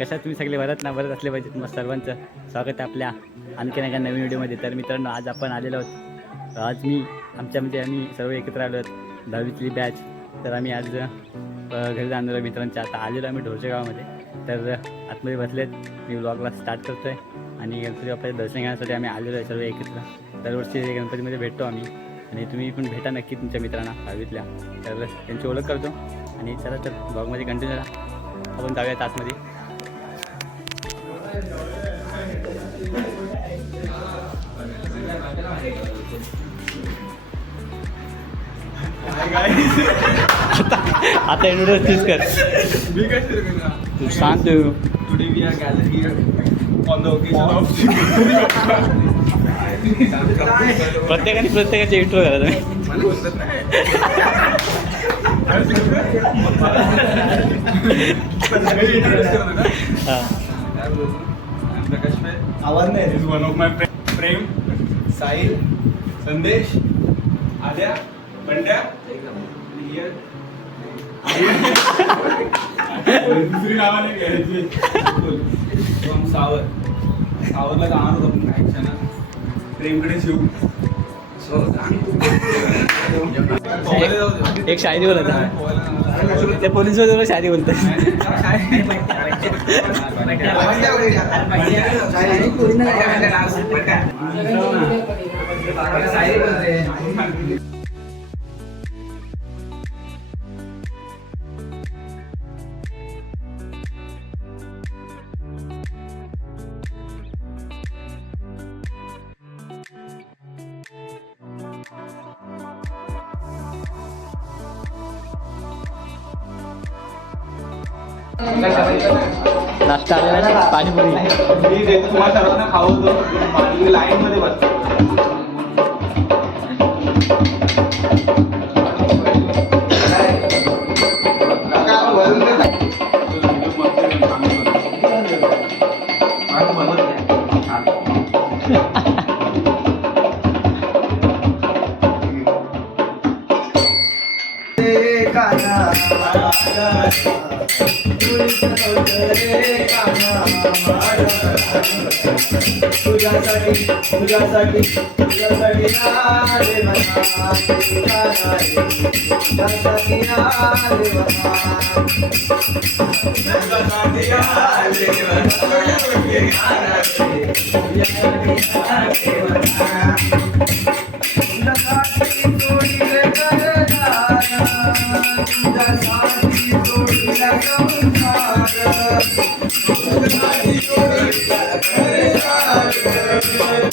कशा तुम्ही सगळे बरत ना बरत असले पाहिजे तुम्हाला सर्वांचं. स्वागत आहे आपल्या आणखीन एका नवीन व्हिडिओमध्ये. तर मित्रांनो आज आपण आलेलो आहोत. आज मी आमच्या म्हणजे आम्ही सर्व एकत्र आलो आहोत. दहावीतली बॅच तर आम्ही आज घरी जाणार मित्रांच्या. आता आलेलो आम्ही ढोरच्या गावामध्ये. तर आतमध्ये बसलेत. मी ब्लॉगला स्टार्ट करतो आहे आणि गणपती बाप्पाच्या दर्शन घेण्यासाठी आम्ही आलेलो आहे सर्व एकत्र. दरवर्षी गणपतीमध्ये भेटतो आम्ही. आणि तुम्ही पण भेटा नक्की तुमच्या मित्रांना दहावीतल्या. तर त्यांची ओळख करतो. आणि चला तर ब्लॉगमध्ये कंटिन्यू आपण जाऊया तासमध्ये आता एवढं चूज कर. तू शांत हो. Are gathered here on the occasion of प्रत्येकाने प्रत्येकाचे इंट्रो करा तुम्ही. हां. प्रकाश आवाज नाही. Is one of my Prem Sahil Sandesh Aadya Bandya Here. दुसरी नावं नाही घ्यायची सावर सावरला जाणार होतो आपण काही क्षणात प्रेमकडे शिव. एक शायरी बोलत ते पोलीस बरोबर शायरी बोलतात नाश्ता पाणीपुरी मी देतो तुम्हाला सर्वांना खाऊ पाणी लाईन मध्ये बसतो. तुझ्यासाठी तुझ्यासाठी तुझ्यासाठी आले मला तुझ्यासाठी आले तुझ्यासाठी आले तुझ्यासाठी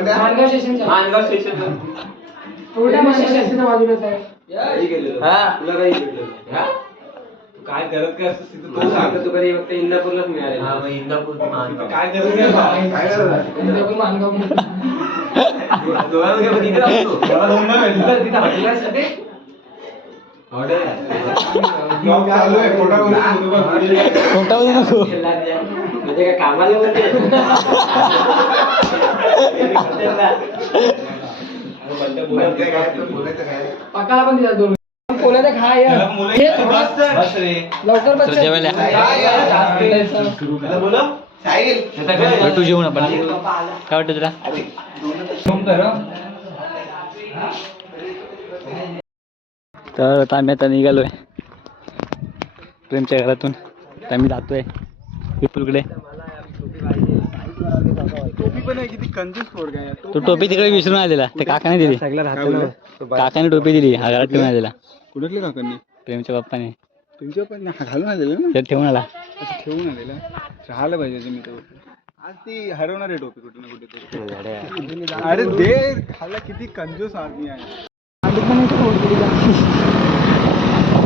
मानगाव स्टेशन मानगाव बाजूलाच आहे? काय करत काय असतं तिथं? तो सांगतो तू कधी फक्त इंदापूरलाच मिळाले काय करत काय काय करत इंदापूर मानगाव खोटा नको म्हणजे काय कामाला पकाला पण दिला दोन कोणाचा लवकर बस जेवायला भेटू जेवण आपण काय वाटतं तुला तर आता आम्ही आता निघालोय प्रेमच्या घरातून. तर आम्ही जातोय विपुलकडे. टोपी पण आहे किती कंजूस पोरगा आहे. तो टोपी तिकडे विसरून आलेला ते काकाने दिली. काकाने टोपी दिली. हा घरात ठेवून आलेला. कुठले काकांनी? प्रेमच्या बाप्पाने तुमच्या पण हा घालून आलेलं ना? त्यात ठेवून आला. असं ठेवून आलेला. राहायला पाहिजे मी तर. आज ती हरवणार आहे टोपी कुठे ना कुठे अरे दे खायला किती कंजूस आदमी आहे.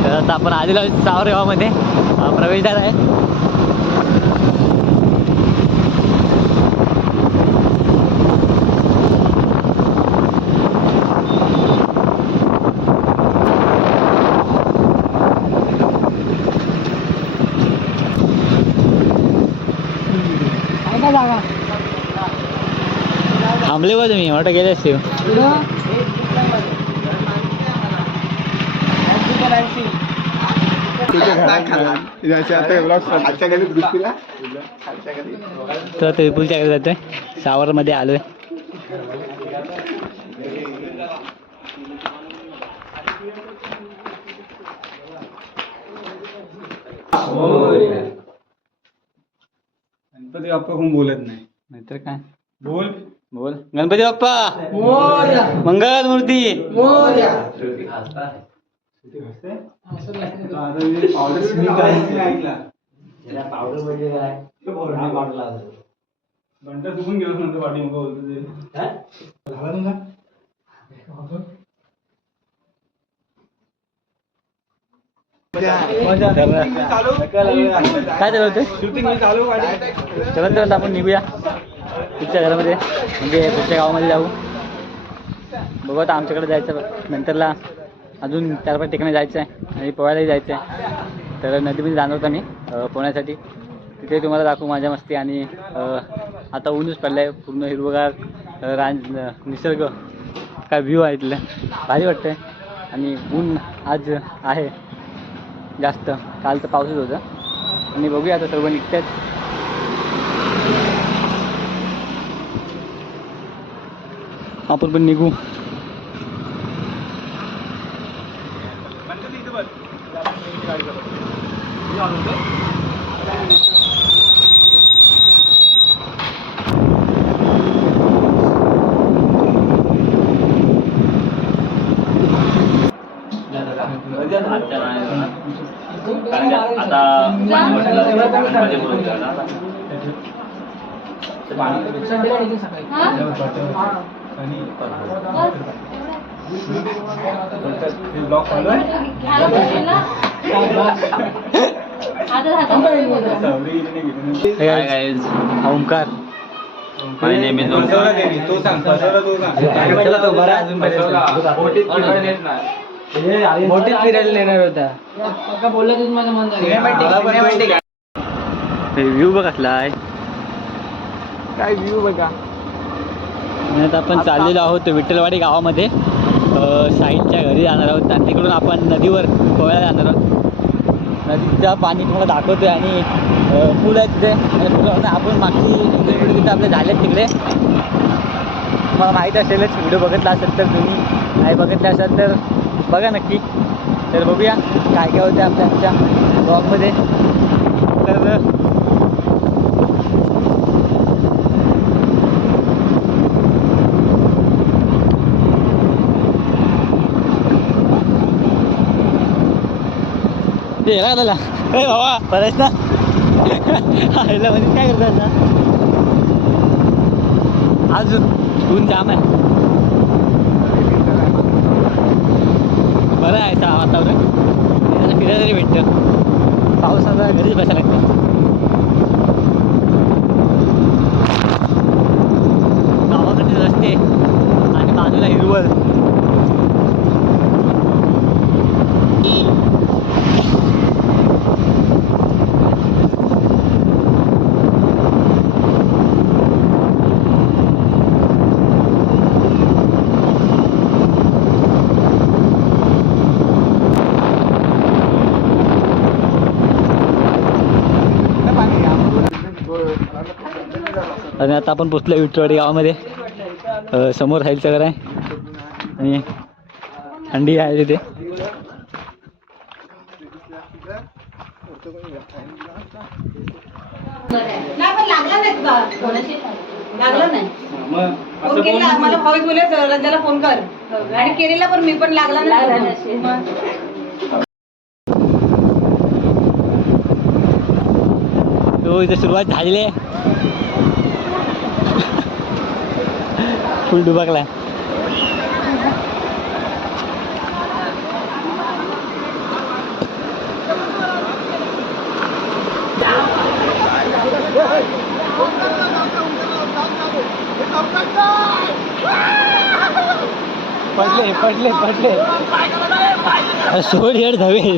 तर आता आपण आलेलो आहोत सावर गावामध्ये हा प्रवेशद्वार आहे. बघा तुम्ही मोठं गेले असते तर ते विपुलच्या घरी जातोय सावरमध्ये आलोय. गणपती बाप्पा कोण बोलत नाही. नाहीतर काय? बोल. बोल. गणपती बाप्पा. मोरया. मंगल मूर्ती. मोरया. पावडर स्मिंक करायचं ऐकला. घंटा चुकून गेलो नंतर पाठी मग बोलतो ते. झाला तुमचा? काय चालू होते? शूटिंग चालू आपण निघूया. पुढच्या घरामध्ये? म्हणजे पुढच्या गावामध्ये जाऊ? बघू आता आमच्याकडे जायचं नंतरला अजून चार पाच ठिकाणी जायचं आहे आणि पोहायलाही जायचं आहे तर नदीमध्ये जाणार होता मी पोहण्यासाठी. तिथे तुम्हाला दाखवू माझ्या मस्ती आणि आता ऊनच पडलं आहे पूर्ण हिरवगार रान निसर्ग. काय व्ह्यू आहे इथलं भारी वाटतं आहे आणि ऊन आज आहे. जास्त. काल तर पाऊसच होतं. आणि बघूया आता सर्व निघतात आपण पण निघू गणपती गाडी करू ब्लॉक चालू आहे? इथे नाही गेली. हा ओंकार. तो सांग तो सांग. तो? बरा नाही. मोठीच फिरायला नेणार. होता. तुझं माझं मन व्ह्यू बघ आहे काय व्ह्यू बघा? आणि आता आपण चाललेलो आहोत विठ्ठलवाडी गावामध्ये. अ, साईंच्या घरी जाणार आहोत आणि तिकडून आपण नदीवर पोहायला जाणार आहोत. नदीचं पाणी तुम्हाला दाखवतोय आणि अ, पूल आहे तिथे. आणि आपण मागची व्हिडिओ तिथे आपले झालेत तिकडे. तुम्हाला माहीत असेलच व्हिडिओ बघितला असेल तर तुम्ही. नाही बघितला असेल तर बघा नक्की. तर बघूया काय काय होतं आपल्या आमच्या ब्लॉगमध्ये तर ते काय झाला ए बाबा बरंच ना. आईला म्हणजे काय करतात ना अजून ऊन जाम आहे बरं आहे वातावरण. फिरायला तरी भेटतं. पाऊस आता घरीच बसायला लागते आणि आता आपण पोचलो विठ्ठलवाडी गावामध्ये. समोर राहीलचं घर आहे. आणि थंडी आहे तिथे. लागला नाही तुला. कोणाशी? लागला नाही. मग फोन असं केला कोण- मला भाऊ बोले रंजाला फोन कर. आणि केलेला पण मी पण लागला नाही. मग. तो इथे सुरुवात झालेली आहे. फुल डुबाकलाय पडले पडले पडले. सोड येड धवे.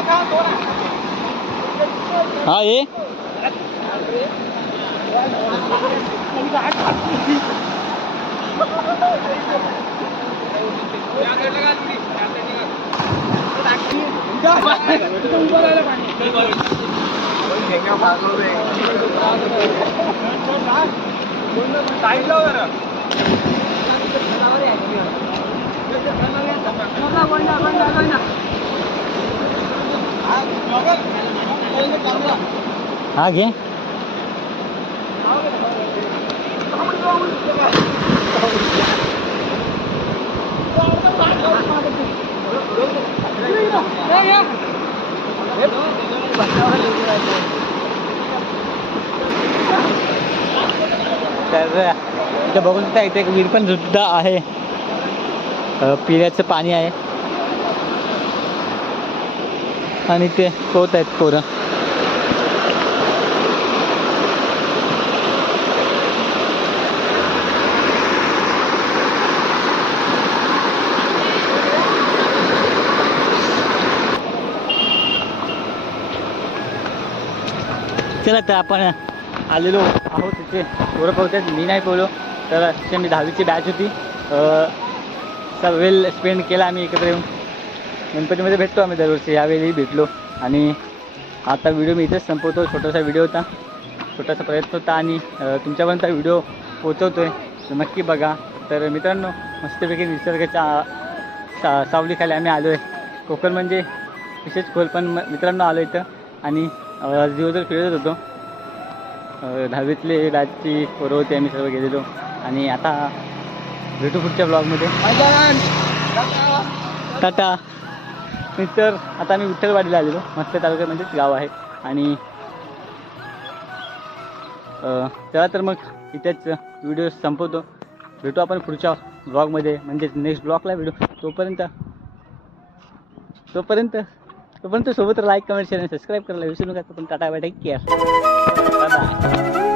तुझा मी पण येतो तुझा हा ये हा घे तर बघून शकता इथे एक विहीर पण सुद्धा आहे पिण्याचं पाणी आहे. आणि ते पोहत आहेत पोरं. चला तर आपण आलेलो आहोत तिथे पोरं पोहतात मी नाही पोहलो तर त्यांनी मी दहावीची बॅच होती. वेल स्पेंड केला आम्ही एकत्र येऊन. गणपतीमध्ये भेटतो आम्ही दरवर्षी यावेळी भेटलो. आणि आता व्हिडिओ मी इथेच संपवतो छोटासा व्हिडिओ होता. छोटासा प्रयत्न होता आणि तुमच्यापर्यंत व्हिडिओ पोचवतो आहे नक्की बघा. तर मित्रांनो मस्तपैकी निसर्गाच्या सा सावलीखाली आम्ही आलो आहे कोकण म्हणजे विशेष खोल पण मित्रांनो आलो इथं. आणि दिवसभर फिरत होतो. दहावीतले बॅचची पोरं होते आम्ही सर्व गेलेलो. आणि आता भेटू पुढच्या ब्लॉगमध्ये टाटा! मिस्टर आता आम्ही विठ्ठलवाडीला आलेलो. मस्त तालुक्यात म्हणजेच गाव आहे. आणि चला तर मग इथेच व्हिडिओ संपवतो. भेटू आपण पुढच्या ब्लॉगमध्ये. म्हणजेच नेक्स्ट ब्लॉगला भेटू. तोपर्यंत तोपर्यंत तोपर्यंत सोबत लाईक कमेंट शेअर आणि सबस्क्राईब करायला विसरू नका. पण tata bye take care bye